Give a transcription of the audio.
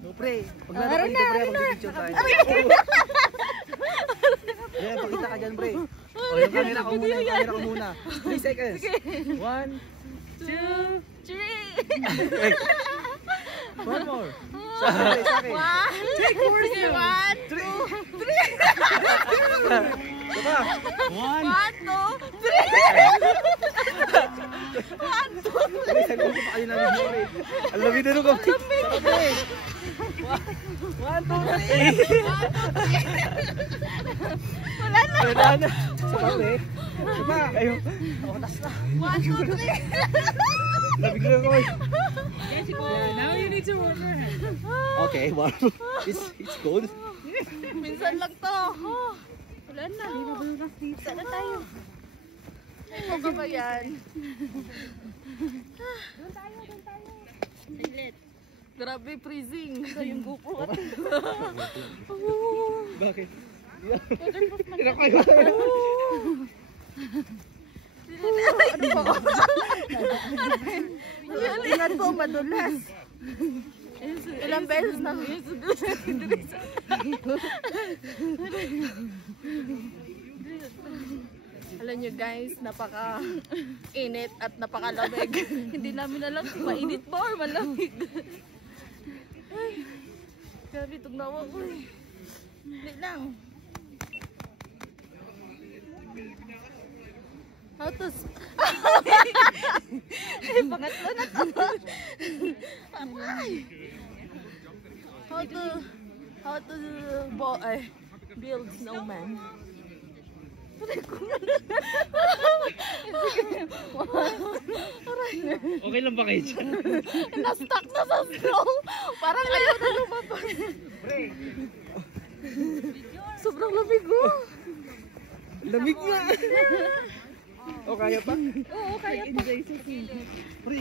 No, pre. Pag naroon dito, pre, mag-picture tayo. Yan, pakita ka dyan, pre. O, yung camera ko muna, yung camera ko muna. 3 seconds. 1, 2, 3. One more. Sa akin. 1, 2, 3. Diba? 1, 2, 3. 3. Sabi ko pa kayo namin sorry. Ang lamig na nung kami. Sarap na eh. 1, 2, 3. Wala na. Wala na. Sarap eh. Diba? Kayo. Ako tas na. 1, 2, 3. Lamig na kami. Now you need to warm your hand. Okay, warm. It's cold. Minsan lang to. Wala na. Sana tayo. Ito ka ba yan? Doon tayo. Saglit. Grabe, freezing. Ito yung GoPro. Bakit? Ano ba? Tingnan po, madulas. Ilang beses na. Alam nyo guys, napaka-init at napaka-lamig. Hindi namin alam kung mainit ba or malamig. Ay, grabe tugnawa ko eh. Hindi lang. How to... Pangatlo na to. How to build snowman. Okay lang ba kayo dyan? Na-stuck na sa snow. Parang ayaw na lumabas. Sobrang lamig ko. Lamig nga. O, kaya pa? Oo, kaya pa. Pre.